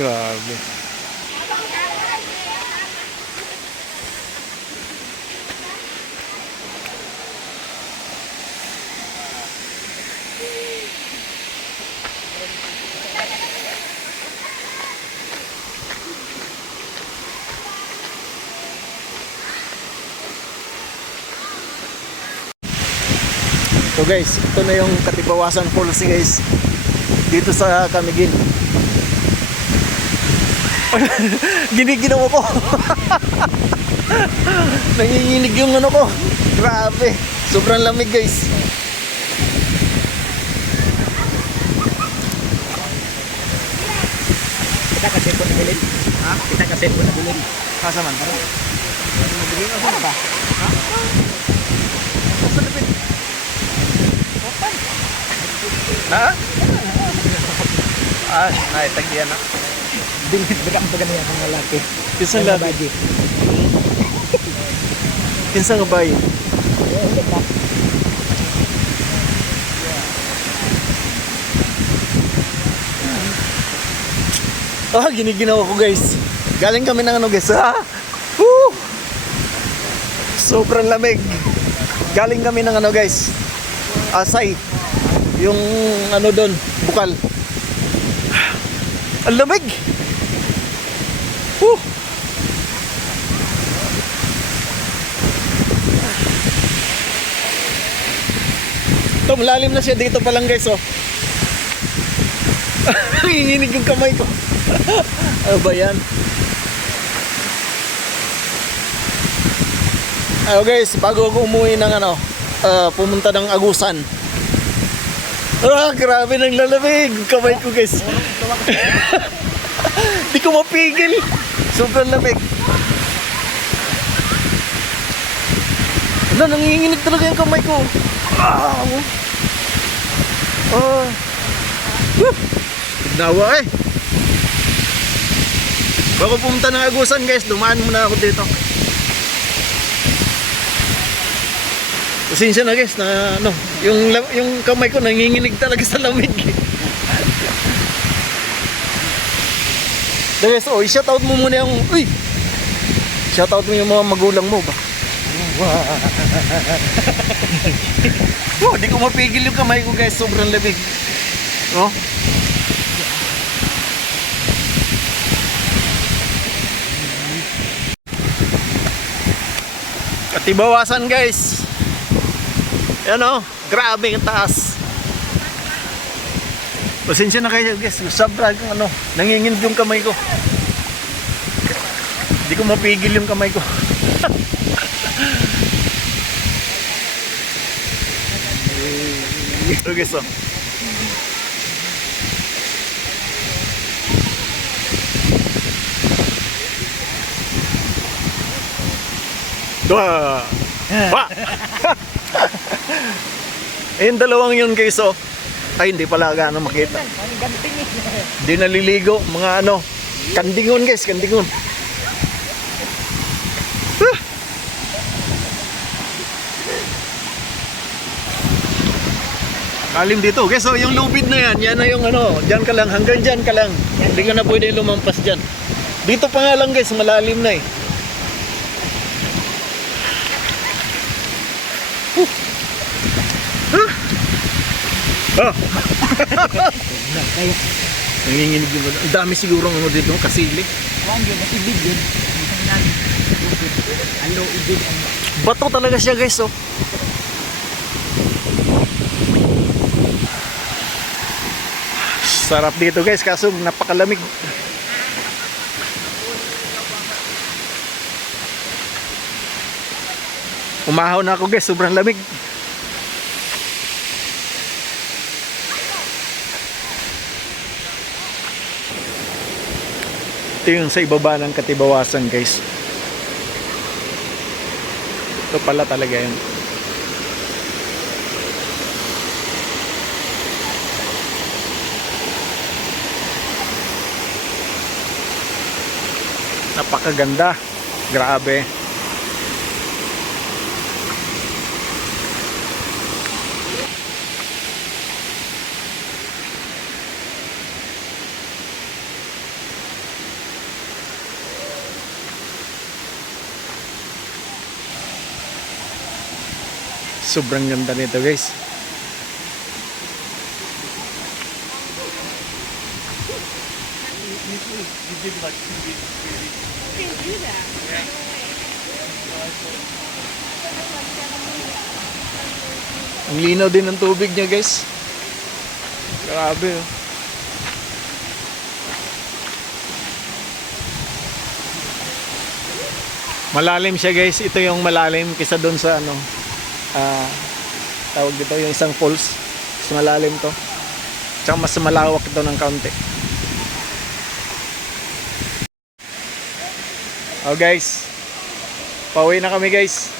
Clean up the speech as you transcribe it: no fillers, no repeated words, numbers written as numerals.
Grabe. So guys, ito na yung Katibawasan Falls guys. Dito sa Camiguin. Giniginaw ko. Nanginginig yung ano ko. Grabe. Sobrang lamig guys. Kita kasi po nabilin. Ha? Kita kasi po nabilin. Kasa man? Nabilin ako ba? Ha? Sa lapit. Ha? Ah, naitagyan na. Bigam pa ganyan ang lalaki. Kinsang labi? Kinsang abay? Giniginaw ako guys. Galing kami ng ano guys. Woo! Sobrang lamig. Galing kami ng ano guys. Asay. Yung ano doon, bukal. Ang lamig. Woo! Ito, malalim na siya dito pa lang guys, oh. Nanginginig yung kamay ko. Ano ba yan? Ayo guys, bago ako umuwi ng ano, pumunta ng Agusan. Grabe ng lalamig kamay ko guys. Di ko mapigil. Sobrang lamig. Nanginginig talaga yung kamay ko. Nawa eh. Bago pumunta ng Agusan guys, dumaan muna ako dito. Pasensya na guys na ano, yung kamay ko nanginginig talaga sa lamig. Guys, shout out mo muna yung shout out mo yung mga magulang mo ba? Di ko mapigil yung kamay ko guys, sobrang lamig. No? Katibawasan guys. Yan o, grabe ang taas. Pasensya na kayo guys, sobra yung ano, nanginginig yung kamay ko. Hindi ko mapigil yung kamay ko. Ito guys o. Ayun, dalawang yun guys oh. Ay, hindi pala gaano makita. Hindi naliligo, mga ano, kandingon guys, kandingon. Kalim dito guys, so yung lubid na yan na yung ano, dyan ka lang, hanggang dyan ka lang. Hindi ka na pwede lumampas dyan. Dito pa nga lang guys, malalim na eh. Nanginginig yung ano. Ang dami siguro ano dito, kasili. Bato talaga siya guys oh. Sarap dito guys, kaso napakalamig. Umahaw na ako guys, sobrang lamig. Ito yung sa ibaba ng Katibawasan guys. Ito pala talaga yun. Napakaganda. Grabe. Sobrang ganda nito guys. Ang linaw din ng tubig niya guys. Grabe oh. Malalim siya guys. Ito yung malalim kisa doon sa ano. Tawag dito yung isang falls. Mas malalim to. Tsaka mas malawak ito ng kaunti. Oh guys. Pauwi na kami guys.